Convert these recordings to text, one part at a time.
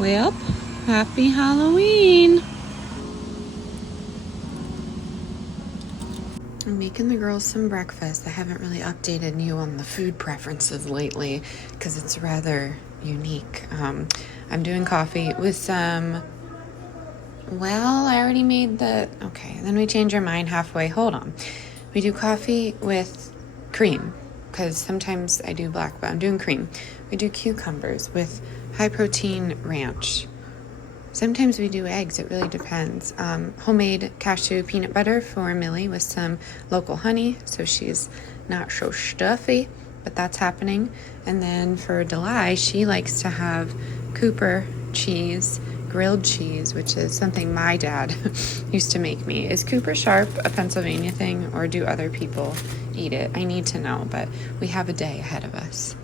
Well, happy Halloween. I'm making the girls some breakfast. I haven't really updated you on the food preferences lately because it's rather unique. I'm doing coffee with some, well, I already made okay, then we change our mind halfway. Hold on. We do coffee with cream because sometimes I do black, but I'm doing cream. We do cucumbers with high protein ranch. Sometimes we do eggs. It really depends. Homemade cashew peanut butter for Millie with some local honey, so she's not so stuffy, but that's happening. And then for Delay, she likes to have Cooper cheese, grilled cheese, which is something my dad used to make me. Is Cooper Sharp a Pennsylvania thing, or do other people eat it? I need to know, but we have a day ahead of us.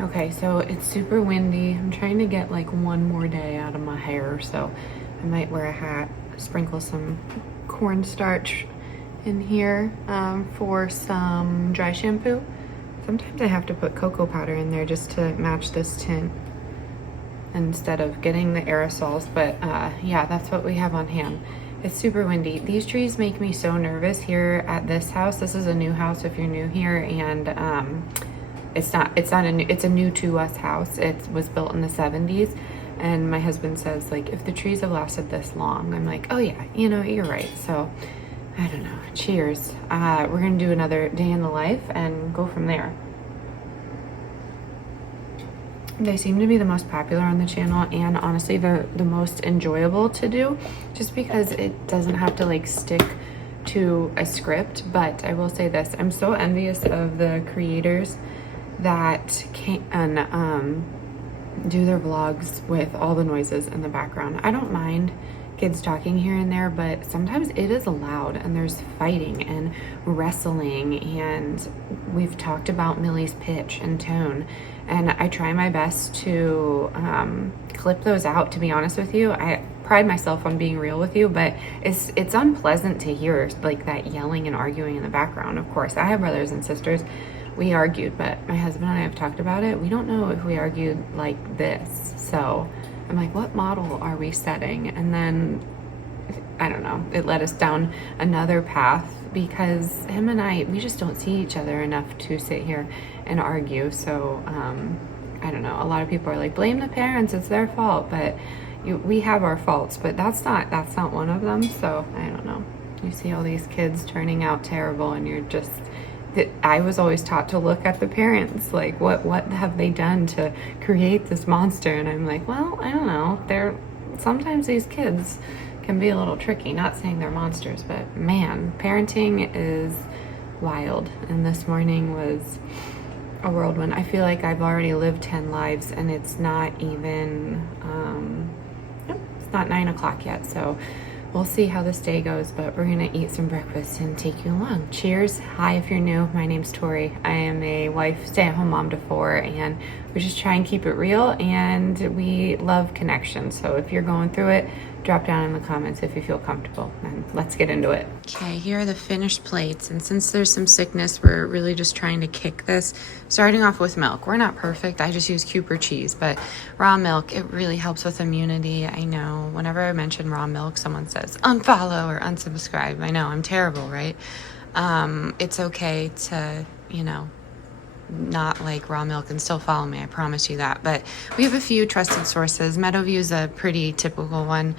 Okay, so it's super windy. I'm trying to get like one more day out of my hair, so I might wear a hat, sprinkle some cornstarch in here for some dry shampoo. Sometimes I have to put cocoa powder in there just to match this tint instead of getting the aerosols, but yeah, that's what we have on hand. It's super windy. These trees make me so nervous here at this house. This is a new house if you're new here, and it's a new to us house. It was built in the 70s, and my husband says, like, if the trees have lasted this long, I'm like, oh yeah, you know, you're right. So I don't know. Cheers. We're gonna do another day in the life and go from there. They seem to be the most popular on the channel, and honestly the most enjoyable to do, just because it doesn't have to like stick to a script. But I will say this, I'm so envious of the creators that can do their vlogs with all the noises in the background. I don't mind kids talking here and there, but sometimes it is loud and there's fighting and wrestling, and we've talked about Millie's pitch and tone, and I try my best to clip those out, to be honest with you. I pride myself on being real with you, but it's unpleasant to hear like that yelling and arguing in the background. Of course, I have brothers and sisters. We argued, but my husband and I have talked about it. We don't know if we argued like this. So I'm like, what model are we setting? And then, I don't know, it led us down another path because him and I, we just don't see each other enough to sit here and argue. So I don't know. A lot of people are like, blame the parents, it's their fault. But we have our faults, but that's not one of them. So I don't know. You see all these kids turning out terrible, and you're just... I was always taught to look at the parents, like what have they done to create this monster? And I'm like, well, I don't know. Sometimes these kids can be a little tricky. Not saying they're monsters, but man, parenting is wild. And this morning was a whirlwind. I feel like I've already lived 10 lives, and it's not even it's not 9 o'clock yet. So we'll see how this day goes, but we're gonna eat some breakfast and take you along. Cheers. Hi, if you're new, my name's Tory. I am a wife, stay-at-home mom to 4, and we just try and keep it real, and we love connection. So if you're going through it, drop down in the comments if you feel comfortable, and let's get into it. Okay, here are the finished plates, and since there's some sickness, we're really just trying to kick this. Starting off with milk. We're not perfect. I just use Cooper cheese, but raw milk, it really helps with immunity. I know whenever I mention raw milk, someone says unfollow or unsubscribe. I know, I'm terrible, right? It's okay to, you know, not like raw milk and still follow me, I promise you that. But we have a few trusted sources. Meadowview is a pretty typical one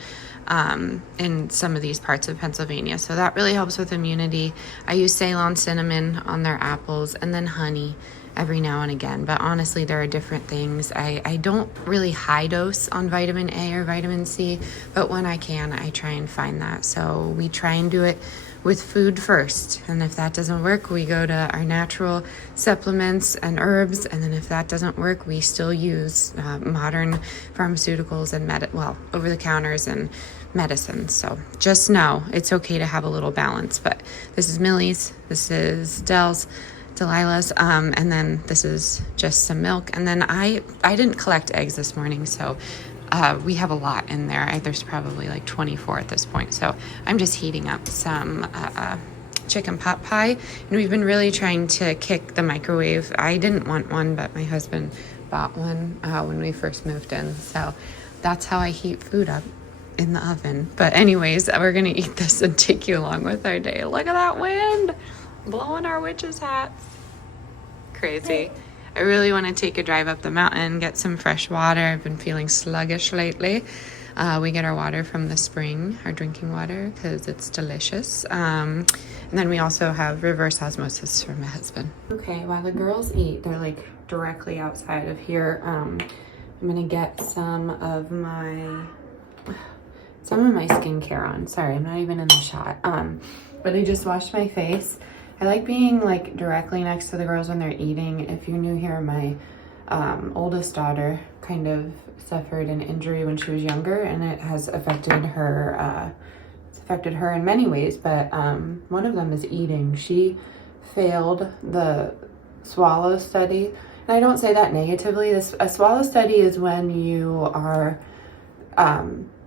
in some of these parts of Pennsylvania, so that really helps with immunity. I use Ceylon cinnamon on their apples, and then honey every now and again, but honestly there are different things. I don't really high dose on vitamin A or vitamin C, but when I can, I try and find that. So we try and do it with food first, and if that doesn't work, we go to our natural supplements and herbs, and then if that doesn't work, we still use modern pharmaceuticals and over the counters and medicine. So just know it's okay to have a little balance. But this is Millie's, this is Delilah's, and then this is just some milk. And then I didn't collect eggs this morning, so we have a lot in there. There's probably like 24 at this point. So I'm just heating up some chicken pot pie, and we've been really trying to kick the microwave. I didn't want one, but my husband bought one when we first moved in. So that's how I heat food up, in the oven. But anyways, we're gonna eat this and take you along with our day. Look at that wind blowing our witches' hats. Crazy. I really want to take a drive up the mountain, get some fresh water. I've been feeling sluggish lately. We get our water from the spring, our drinking water, because it's delicious. And then we also have reverse osmosis from my husband. Okay, while the girls eat, they're like directly outside of here. I'm gonna get some of my skincare on. Sorry, I'm not even in the shot. But I just washed my face. I like being like directly next to the girls when they're eating. If you're new here, my oldest daughter kind of suffered an injury when she was younger, and it has affected her. It's affected her in many ways, but one of them is eating. She failed the swallow study, and I don't say that negatively. A swallow study is when you are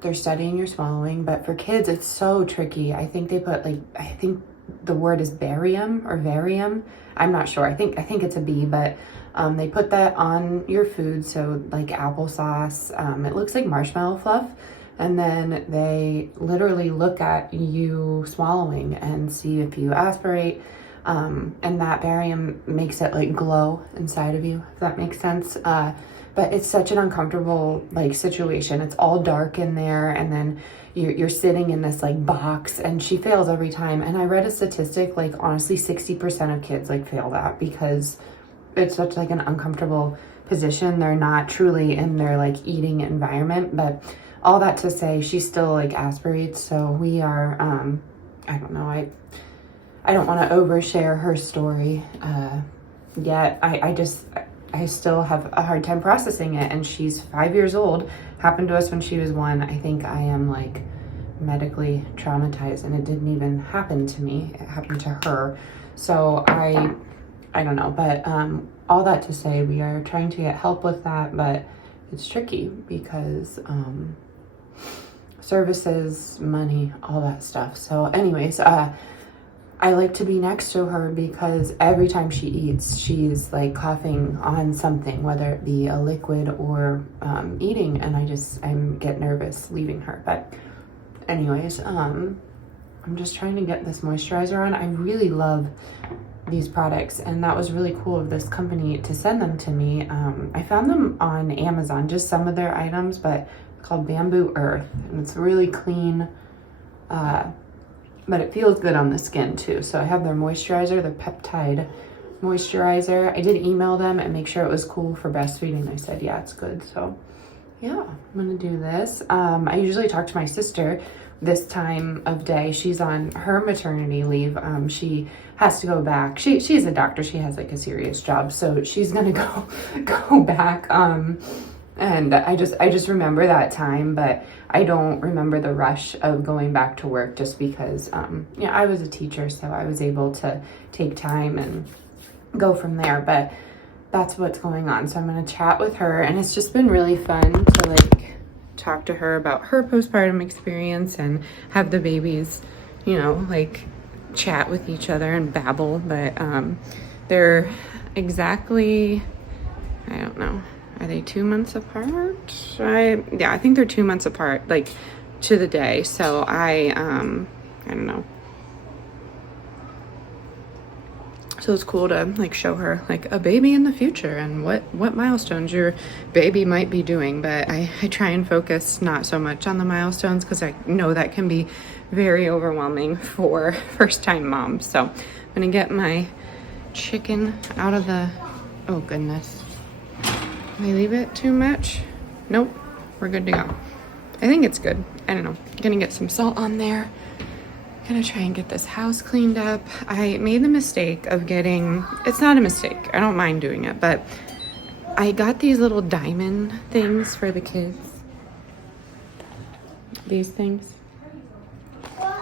they're studying your swallowing, but for kids it's so tricky. I think they put I think the word is barium or varium. I'm not sure. I think it's a B, but they put that on your food. So like applesauce, it looks like marshmallow fluff. And then they literally look at you swallowing and see if you aspirate. And that barium makes it like glow inside of you, if that makes sense. But it's such an uncomfortable like situation. It's all dark in there, and then you're sitting in this like box, and she fails every time. And I read a statistic, like honestly 60% of kids like fail that because it's such like an uncomfortable position. They're not truly in their like eating environment. But all that to say, she still like aspirates. So we are I don't know, I don't want to overshare her story yet. I still have a hard time processing it, and she's 5 years old. Happened to us when she was 1. I think I am like medically traumatized, and it didn't even happen to me. It happened to her. So I don't know, but all that to say, we are trying to get help with that, but it's tricky because services, money, all that stuff. So anyways, I like to be next to her because every time she eats, she's like coughing on something, whether it be a liquid or eating, and I get nervous leaving her. But anyways, I'm just trying to get this moisturizer on. I really love these products, and that was really cool of this company to send them to me. I found them on Amazon, just some of their items, but it's called Bamboo Earth, and it's really clean. But it feels good on the skin too. So I have their moisturizer, their peptide moisturizer. I did email them and make sure it was cool for breastfeeding. They said, yeah, it's good. So yeah, I'm gonna do this. I usually talk to my sister this time of day. She's on her maternity leave. She has to go back. She's a doctor. She has like a serious job. So she's gonna go back. And I just remember that time, but I don't remember the rush of going back to work just because, yeah, I was a teacher, so I was able to take time and go from there. But that's what's going on. So I'm going to chat with her, and it's just been really fun to like talk to her about her postpartum experience and have the babies, you know, like chat with each other and babble. But they're exactly, I don't know. Are they 2 months apart? Yeah, I think they're 2 months apart, like to the day. So I don't know. So it's cool to like show her like a baby in the future and what milestones your baby might be doing. But I try and focus not so much on the milestones because I know that can be very overwhelming for first-time moms. So I'm gonna get my chicken out of the, oh goodness. Did I leave it too much? Nope, we're good to go. I think it's good. I don't know. Gonna get some salt on there. Gonna try and get this house cleaned up. I made the mistake of getting, it's not a mistake, I don't mind doing it, but I got these little diamond things for the kids. These things.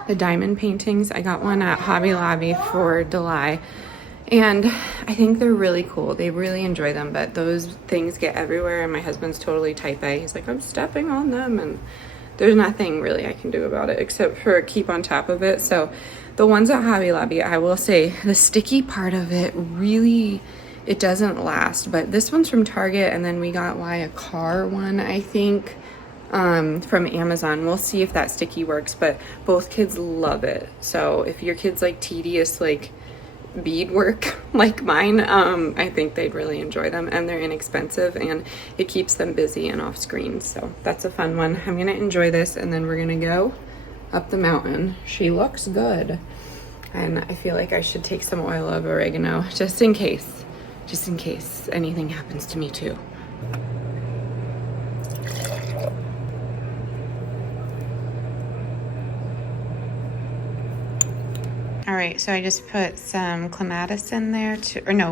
The diamond paintings. I got one at Hobby Lobby for Ditl. And I think they're really cool. They really enjoy them, but those things get everywhere, and my husband's totally type A. He's like, I'm stepping on them, and there's nothing really I can do about it except for keep on top of it. So the ones at Hobby Lobby, I will say the sticky part of it really, it doesn't last. But this one's from Target, and then we got a car one, I think. from Amazon. We'll see if that sticky works, but both kids love it. So if your kids like tedious like beadwork like mine, I think they'd really enjoy them, and they're inexpensive and it keeps them busy and off screen. So that's a fun one. I'm gonna enjoy this and then we're gonna go up the mountain. She looks good, and I feel like I should take some oil of oregano just in case anything happens to me too. All right, so I just put some clematis in there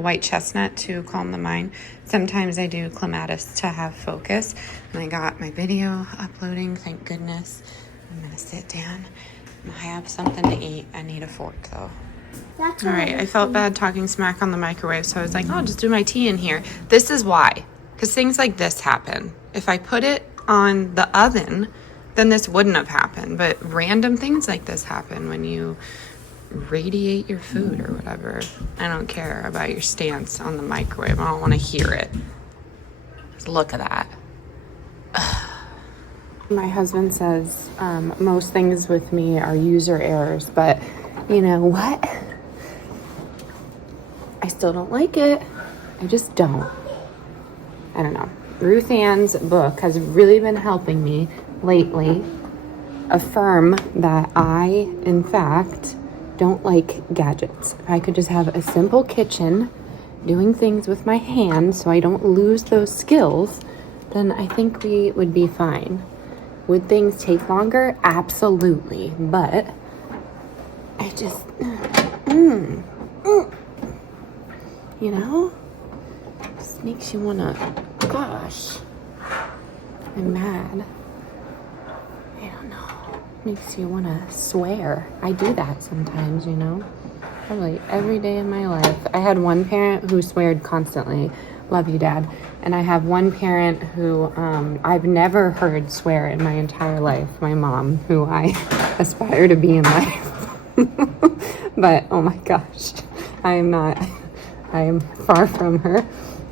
white chestnut to calm the mind. Sometimes I do clematis to have focus. And I got my video uploading, thank goodness. I'm gonna sit down. I have something to eat. I need a fork though. All right, I felt bad talking smack on the microwave, so I was like, oh, I'll just do my tea in here. This is why, because things like this happen. If I put it on the oven, then this wouldn't have happened. But random things like this happen when you radiate your food or whatever. I don't care about your stance on the microwave. I don't want to hear it. Just look at that. My husband says most things with me are user errors, but you know what? I still don't like it. I just don't. I don't know. Ruth Ann's book has really been helping me lately affirm that I, in fact, don't like gadgets. If I could just have a simple kitchen doing things with my hands so I don't lose those skills, then I think we would be fine. Would things take longer? Absolutely. But I just, you know, just makes you wanna, gosh, I'm mad. I don't know. Makes you want to swear. I do that sometimes, you know, probably every day of my life. I had one parent who sweared constantly. Love you, Dad. And I have one parent who I've never heard swear in my entire life. My mom, who I aspire to be in life. But oh my gosh, I am far from her,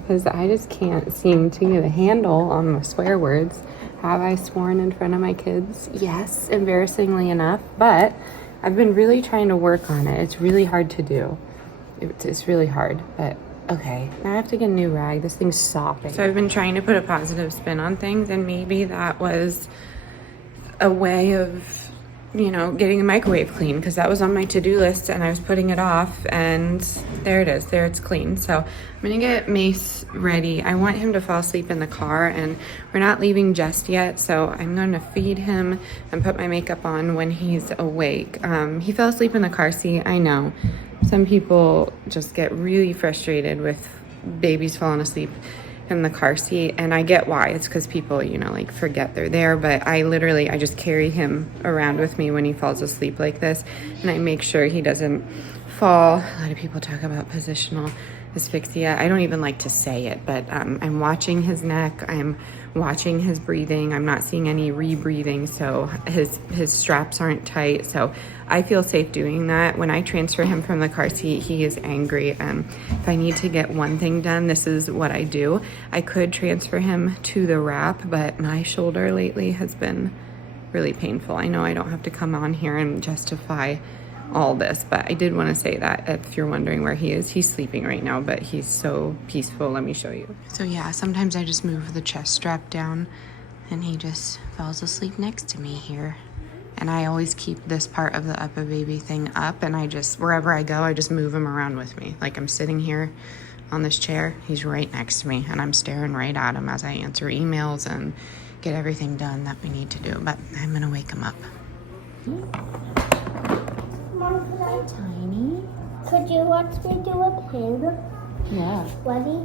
because I just can't seem to get a handle on the swear words. Have I sworn in front of my kids? Yes, embarrassingly enough, but I've been really trying to work on it. It's really hard to do. It's really hard, but okay. Now I have to get a new rag. This thing's sopping. So I've been trying to put a positive spin on things, and maybe that was a way of, you know, getting the microwave clean, because that was on my to-do list and I was putting it off, and there it is. There, it's clean. So I'm gonna get Mace ready. I want him to fall asleep in the car, and we're not leaving just yet, so I'm gonna feed him and put my makeup on when he's awake. He fell asleep in the car seat. I know some people just get really frustrated with babies falling asleep in the car seat, and I get why. It's because people, you know, like forget they're there, but I just carry him around with me when he falls asleep like this, and I make sure he doesn't fall. A lot of people talk about positional asphyxia. I don't even like to say it, but I'm watching his neck, I'm watching his breathing, I'm not seeing any rebreathing, so his straps aren't tight, so I feel safe doing that. When I transfer him from the car seat, he is angry. If I need to get one thing done, this is what I do. I could transfer him to the wrap, but my shoulder lately has been really painful. I know I don't have to come on here and justify all this, but I did want to say that if you're wondering where he is, he's sleeping right now, but he's so peaceful. Let me show you. So yeah, sometimes I just move the chest strap down and he just falls asleep next to me here. And I always keep this part of the upper baby thing up, and I just, wherever I go, I just move him around with me. Like I'm sitting here on this chair, he's right next to me, and I'm staring right at him as I answer emails and get everything done that we need to do. But I'm gonna wake him up. Hi, Tiny. Could you watch me do a pig? Yeah. Ready?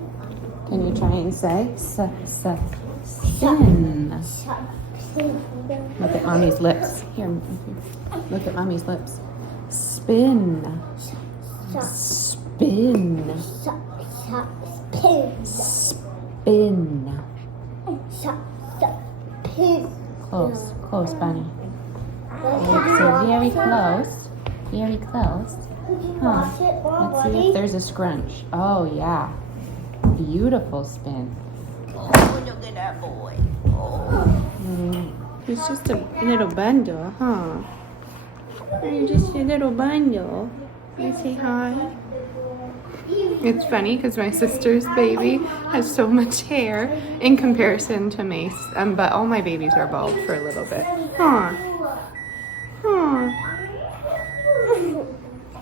Can you try and say sin? Look at mommy's lips. Here, look at mommy's lips. Spin. Spin. Spin. Close, close, Bunny. So very close. Very close. Huh. Let's see if there's a scrunch. Oh, yeah. Beautiful spin. Oh, look at that boy. Oh. He's just a little bundle, huh? You're just a little bundle. Can you say hi? It's funny because my sister's baby has so much hair in comparison to Mace, but all my babies are bald for a little bit. Huh? Huh?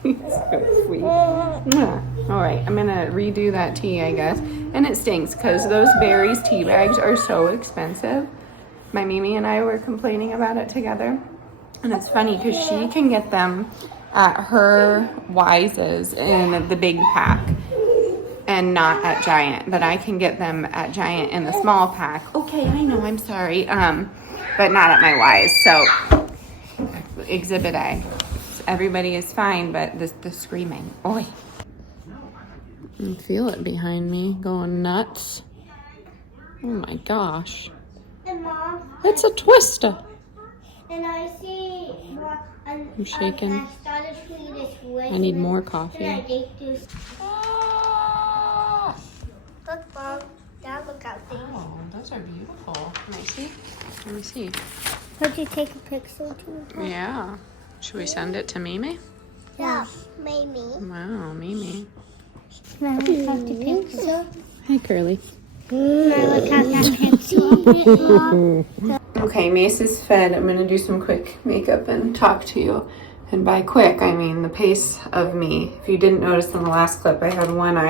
He's so sweet. Mwah. All right, I'm gonna redo that tea, I guess. And it stinks because those Berries tea bags are so expensive. My Mimi and I were complaining about it together. And it's funny because she can get them at her Wise's in the big pack and not at Giant. But I can get them at Giant in the small pack. Okay, I know, I'm sorry. But not at my Wise. So, Exhibit A. Everybody is fine, but the screaming. Oi. I can feel it behind me going nuts. Oh my gosh. And Mom, It's a twister. and I see more. I'm shaking. I started to this way. I need more coffee. And I ate this. Look, Mom. Now look out there. Oh, those are beautiful. Can I see? Let me see. Would you take a picture too? Yeah. Should we send it to Mimi? Yeah, maybe. Wow, Mimi. Can I look at the picture? Hi, Curly. Can I look at that picture? Okay, Mace is fed. I'm going to do some quick makeup and talk to you. And by quick, I mean the pace of me. If you didn't notice in the last clip, I had one eye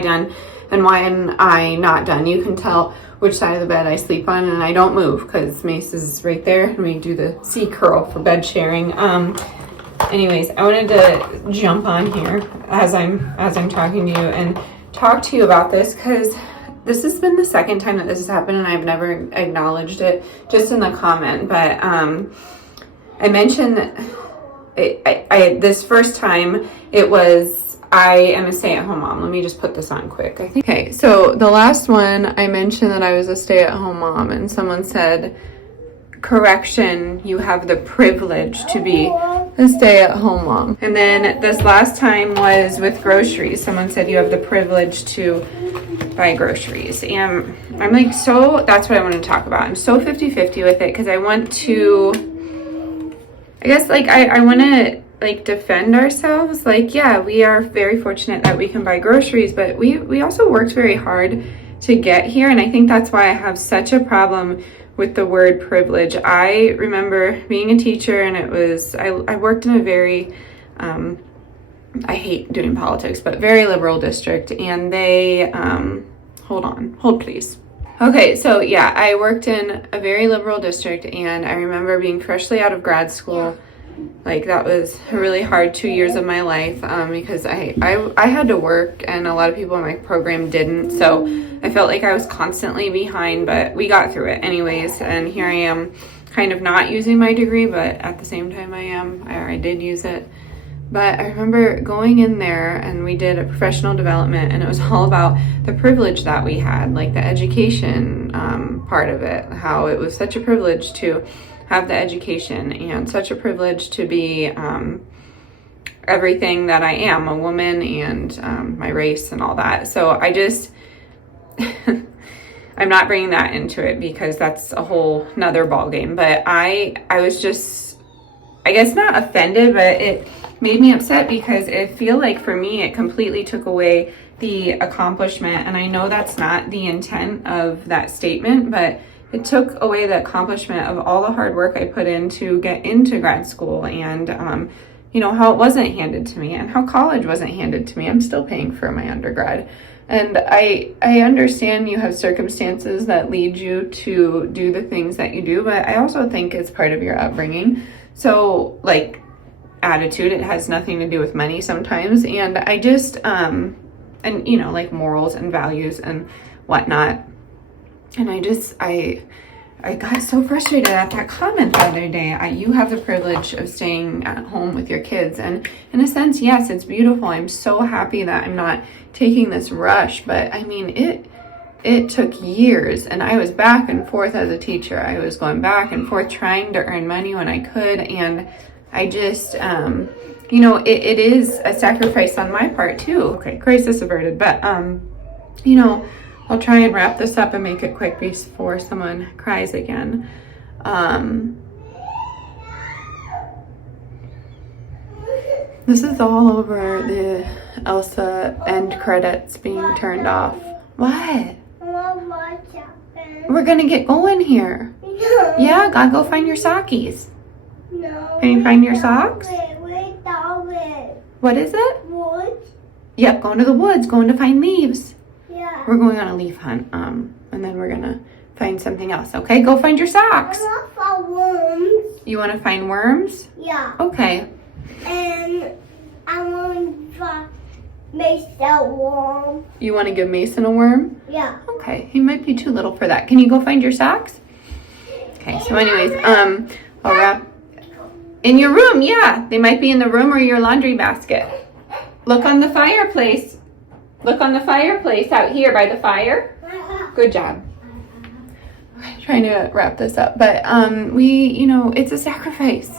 done and one eye not done. You can tell which side of the bed I sleep on, and I don't move because Mace is right there and we do the C curl for bed sharing. Anyways, I wanted to jump on here as I'm talking to you and talk to you about this because this has been the second time that this has happened and I've never acknowledged it just in the comment. But I mentioned that this first time it was I am a stay-at-home mom. Let me just put this on quick. I think. Okay, so the last one I mentioned that I was a stay-at-home mom and someone said, correction, you have the privilege to be a stay-at-home mom. And then this last time was with groceries. Someone said you have the privilege to buy groceries. And I'm like, so that's what I want to talk about. I'm so 50-50 with it because I want to, I guess like I want to like defend ourselves. Like, yeah, we are very fortunate that we can buy groceries, but we also worked very hard to get here. And I think that's why I have such a problem with the word privilege. I remember being a teacher and it was, I worked in a very, I hate doing politics, but very liberal district. And they, hold please. Okay, so yeah, I worked in a very liberal district and I remember being freshly out of grad school. Like that was a really hard 2 years of my life because I had to work and a lot of people in my program didn't. So I felt like I was constantly behind, but we got through it anyways. And here I am kind of not using my degree, but at the same time I did use it. But I remember going in there and we did a professional development and it was all about the privilege that we had, like the education part of it, how it was such a privilege to have the education and such a privilege to be everything that I am, a woman and my race and all that. So I just, I'm not bringing that into it because that's a whole nother ballgame. But I was just, I guess not offended, but it made me upset because I feel like for me, it completely took away the accomplishment. And I know that's not the intent of that statement, but it took away the accomplishment of all the hard work I put in to get into grad school and, you know, how it wasn't handed to me and how college wasn't handed to me. I'm still paying for my undergrad. And I understand you have circumstances that lead you to do the things that you do, but I also think it's part of your upbringing. So, like, attitude, it has nothing to do with money sometimes. And I just, and, you know, like morals and values and whatnot. And I got so frustrated at that comment the other day. You have the privilege of staying at home with your kids. And in a sense, yes, it's beautiful. I'm so happy that I'm not taking this rush. But I mean, it took years and I was back and forth as a teacher. I was going back and forth trying to earn money when I could. And I just, you know, it is a sacrifice on my part too. Okay, crisis averted. But, you know, I'll try and wrap this up and make it quick before someone cries again. This is all over the Elsa end credits being turned off. What? We're gonna get going here. No. Yeah, gotta go find your sockies. No. Can you find your socks? Where's the What is it? wood? Yep, going to the woods, going to find leaves. Yeah. We're going on a leaf hunt, and then we're gonna find something else, okay? Go find your socks. I want for worms. You wanna find worms? Yeah. Okay. And I want for Mr. Worm. You wanna give Mason a worm? Yeah. Okay, he might be too little for that. Can you go find your socks? Okay, so anyways, I'll wrap. In your room, yeah. They might be in the room or your laundry basket. Look on the fireplace. Look on the fireplace out here by the fire. Good job. Trying to wrap this up, but it's a sacrifice.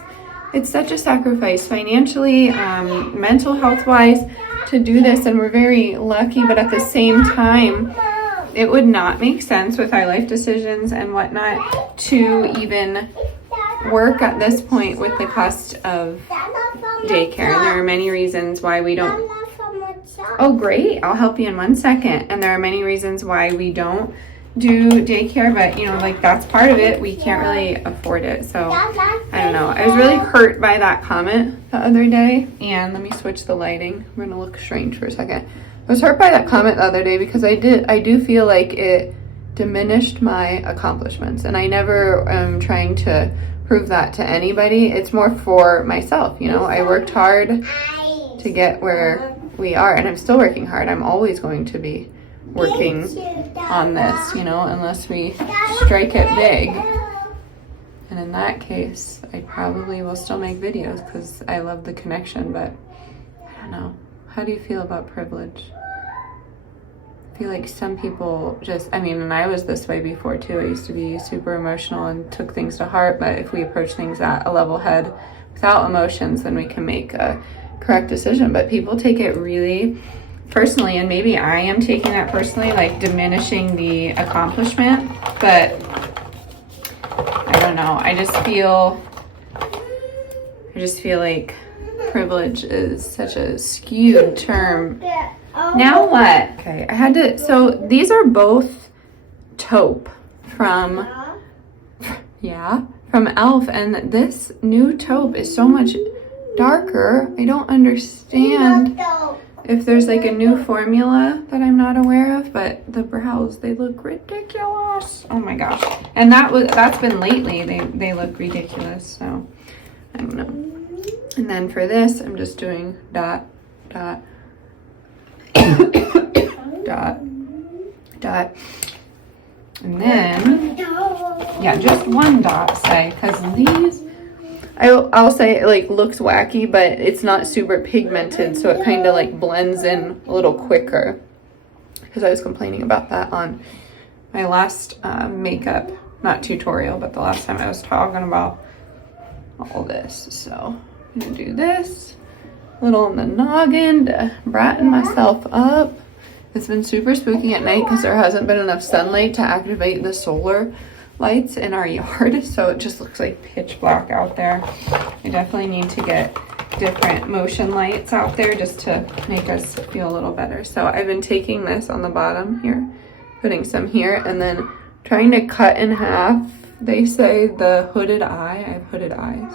It's such a sacrifice financially, mental health wise to do this, and we're very lucky, but at the same time it would not make sense with our life decisions and whatnot to even work at this point with the cost of daycare, and there are many reasons why we don't. Oh great, I'll help you in 1 second. And there are many reasons why we don't do daycare, but that's part of it. We can't really afford it, so I don't know. I was really hurt by that comment the other day, and let me switch the lighting. I'm gonna look strange for a second. I was hurt by that comment the other day because I do feel like it diminished my accomplishments, and I never am trying to prove that to anybody. It's more for myself, I worked hard to get where we are, and I'm still working hard. I'm always going to be working on this, unless we strike it big. And in that case, I probably will still make videos because I love the connection, but I don't know. How do you feel about privilege? I feel like some people and I was this way before too. I used to be super emotional and took things to heart, but if we approach things at a level head without emotions, then we can make a correct decision. But people take it really personally, and maybe I am taking that personally, like diminishing the accomplishment, but I don't know. I just feel like privilege is such a skewed term. Now what? Okay, so these are both taupe from Elf, and this new taupe is so much darker. I don't understand if there's like a new formula that I'm not aware of, but the brows, they look ridiculous. Oh my gosh. And that's been lately. They look ridiculous, so I don't know. And then for this, I'm just doing dot, dot, dot, dot. And then, just one dot, say, because these, I'll say it like looks wacky, but it's not super pigmented, so it kind of like blends in a little quicker. Because I was complaining about that on my last makeup, not tutorial, but the last time I was talking about all this. So I'm gonna do this, a little on the noggin to brighten myself up. It's been super spooky at night because there hasn't been enough sunlight to activate the solar lights in our yard, so it just looks like pitch black out there. I definitely need to get different motion lights out there just to make us feel a little better. So I've been taking this on the bottom here, putting some here, and then trying to cut in half. They say the hooded eye. I have hooded eyes.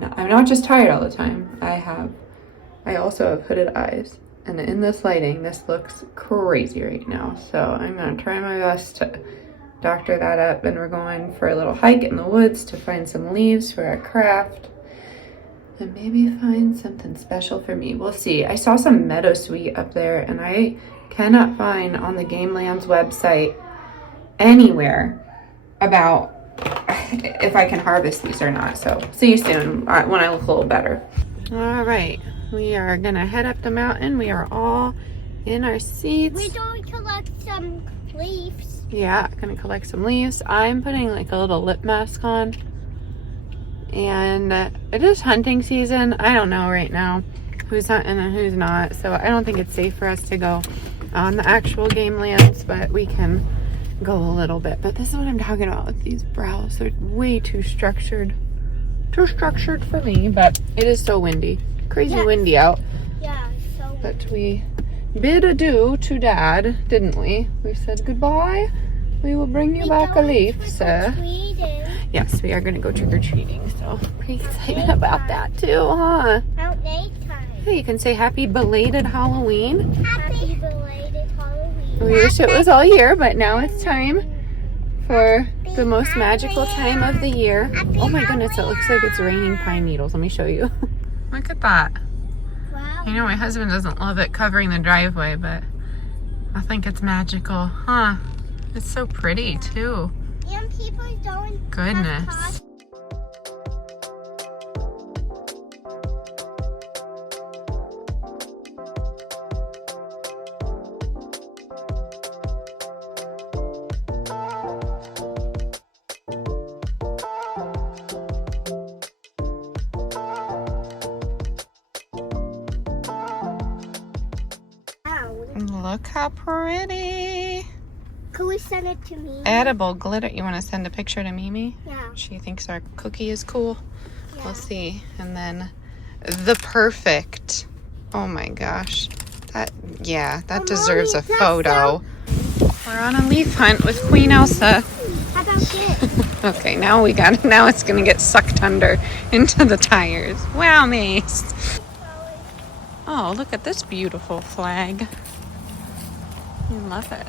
No, I'm not just tired all the time. I also have hooded eyes. And in this lighting, this looks crazy right now. So I'm gonna try my best to doctor that up, and we're going for a little hike in the woods to find some leaves for our craft. And maybe find something special for me. We'll see. I saw some meadowsweet up there, and I cannot find on the Game Lands website anywhere about if I can harvest these or not. So see you soon when I look a little better. All right, we are gonna head up the mountain. We are all in our seats. We're going to collect some leaves. Yeah, gonna collect some leaves. I'm putting like a little lip mask on. And it is hunting season. I don't know right now who's hunting and who's not. So I don't think it's safe for us to go on the actual game lands, but we can go a little bit. But this is what I'm talking about with these browse. They're way too structured. Too structured for me, but it is so windy. Crazy windy out. Yeah, so. But we bid adieu to Dad, didn't we? We said goodbye. We will bring you back a leaf, sir. Yes, we are going to go trick-or-treating, so pretty excited about that too, huh? Out daytime. Hey, you can say happy belated Halloween. Happy belated Halloween. We wish it was all year, but now it's time for the most magical time of the year. Oh my goodness, it looks like it's raining pine needles. Let me show you. Look at that. Wow. I know my husband doesn't love it covering the driveway, but I think it's magical, huh? It's so pretty too. And people don't. Goodness. Look how pretty. Can we send it to me? Edible glitter. You want to send a picture to Mimi? Yeah. She thinks our cookie is cool. Yeah. We'll see. And then the perfect. Oh my gosh. That deserves a photo. We're on a leaf hunt with Queen Elsa. How about this? Okay, now it's gonna get sucked under into the tires. Wow, Mace. Oh, look at this beautiful flag. I love it.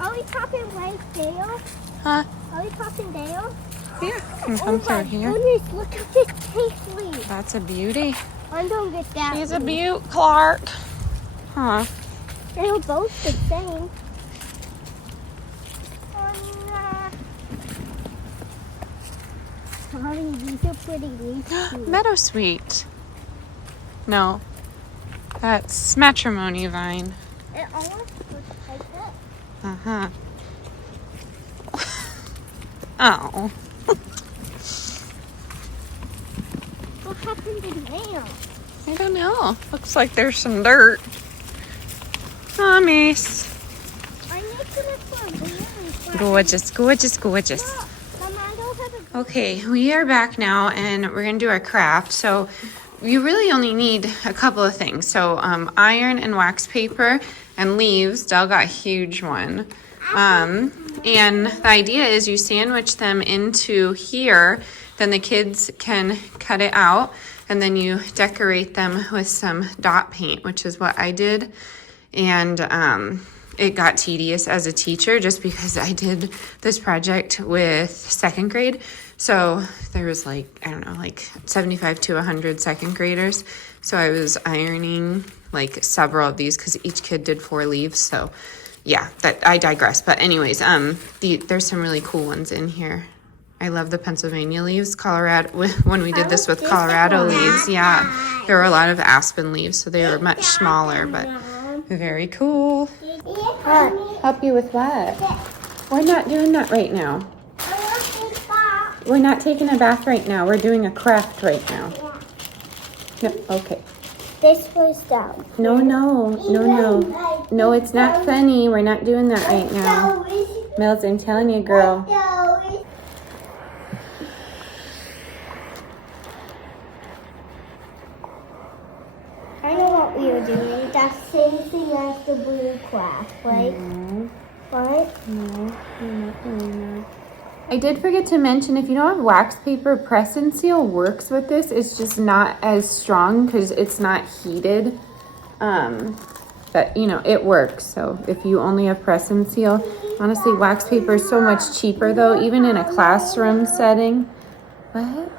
Are we talking like Dale? Huh? Are we talking Dale? Yeah, can come through here. Goodness, look at this pink leaf. That's a beauty. I don't get that. She's a leaf. beaut, Clark. Huh? They're both the same. Sorry, these are pretty leaves too. Meadowsweet. No, that's matrimony vine. It almost looks like this. Uh-huh. Oh. What happened in there? I don't know. Looks like there's some dirt. Oh, Mace. I need to look for a beer. Gorgeous, gorgeous, gorgeous. Look, Mama, I don't have a Okay, we are back now and we're gonna do our craft. So you really only need a couple of things. So iron and wax paper and leaves. Del got a huge one. And the idea is you sandwich them into here, then the kids can cut it out, and then you decorate them with some dot paint, which is what I did. And it got tedious as a teacher just because I did this project with second grade. So there was like 75 to 100 second graders. So I was ironing like several of these because each kid did 4 leaves. So yeah, that I digress. But anyways, there's some really cool ones in here. I love the Pennsylvania leaves. Colorado, when we did this with Colorado leaves, yeah, there were a lot of aspen leaves, so they were much smaller, but very cool. Help you with what? We're not doing that right now. We're not taking a bath right now. We're doing a craft right now. No, okay. This was down. No. No, it's not funny. We're not doing that right now. Mills, I'm telling you, girl. I know what we were doing. That's same thing as the blue class, right? No, What? no, you're not doing that. I did forget to mention, if you don't have wax paper, press and seal works with this. It's just not as strong because it's not heated. But you know, it works. So if you only have press and seal, honestly, wax paper is so much cheaper though, even in a classroom setting. What?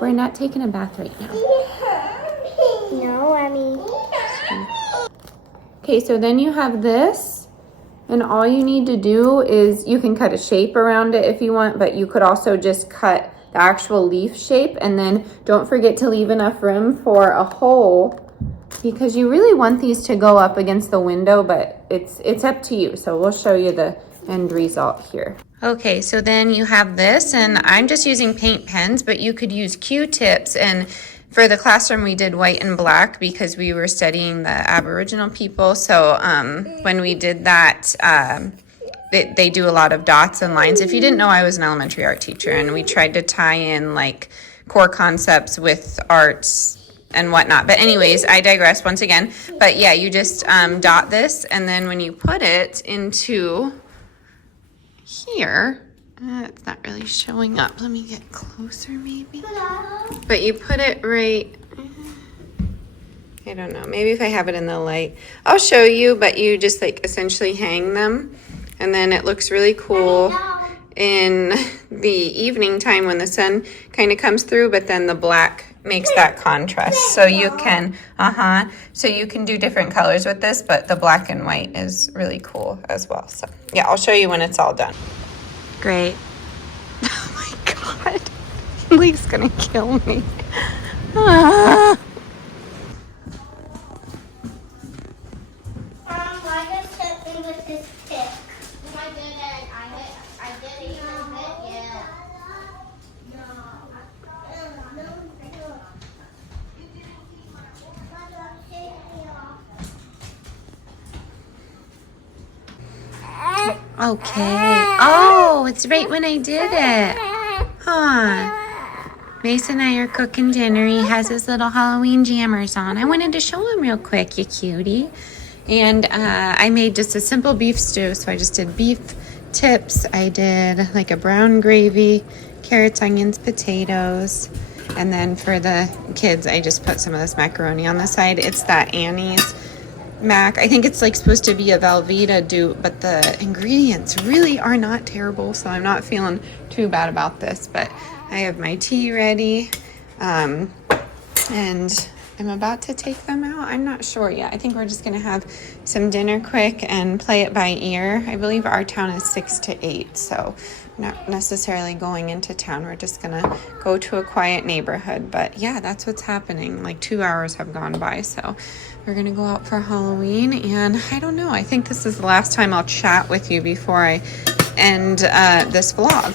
We're not taking a bath right now. No, I mean. Okay, so then you have this, and all you need to do is, you can cut a shape around it if you want, but you could also just cut the actual leaf shape, and then don't forget to leave enough room for a hole, because you really want these to go up against the window, but it's up to you. So we'll show you the end result here. Okay, so then you have this, and I'm just using paint pens, but you could use Q-tips and For the classroom, we did white and black because we were studying the Aboriginal people. So when we did that, they do a lot of dots and lines. If you didn't know, I was an elementary art teacher, and we tried to tie in like core concepts with arts and whatnot. But anyways, I digress once again. But yeah, you just dot this, and then when you put it into here, it's not really showing up. Let me get closer maybe. But you put it right, I don't know, maybe if I have it in the light, I'll show you, but you just like essentially hang them, and then it looks really cool in the evening time when the sun kind of comes through, but then the black makes that contrast. So you can, so you can do different colors with this, but the black and white is really cool as well. So yeah, I'll show you when it's all done. Great. Oh my God. Lee's gonna kill me. I just hit me with this pick. Am I good at I did it a bit? Yeah. Okay. Oh, it's right when I did it. Huh. Mason and I are cooking dinner. He has his little Halloween jammers on. I wanted to show him real quick, you cutie. And I made just a simple beef stew. So I just did beef tips. I did like a brown gravy, carrots, onions, potatoes. And then for the kids, I just put some of this macaroni on the side. It's that Annie's mac. I think it's like supposed to be a Velveeta do, but the ingredients really are not terrible, so I'm not feeling too bad about this. But I have my tea ready, and I'm about to take them out. I'm not sure yet. I think we're just gonna have some dinner quick and play it by ear. I believe our town is 6 to 8, so not necessarily going into town. We're just gonna go to a quiet neighborhood. But yeah, that's what's happening. Like 2 hours have gone by, so we're gonna go out for Halloween, and I don't know, I think this is the last time I'll chat with you before I end this vlog.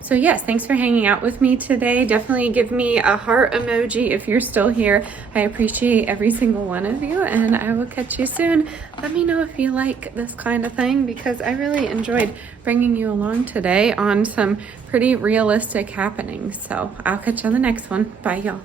So yes, thanks for hanging out with me today. Definitely give me a heart emoji if you're still here. I appreciate every single one of you, and I will catch you soon. Let me know if you like this kind of thing, because I really enjoyed bringing you along today on some pretty realistic happenings. So I'll catch you on the next one. Bye, y'all.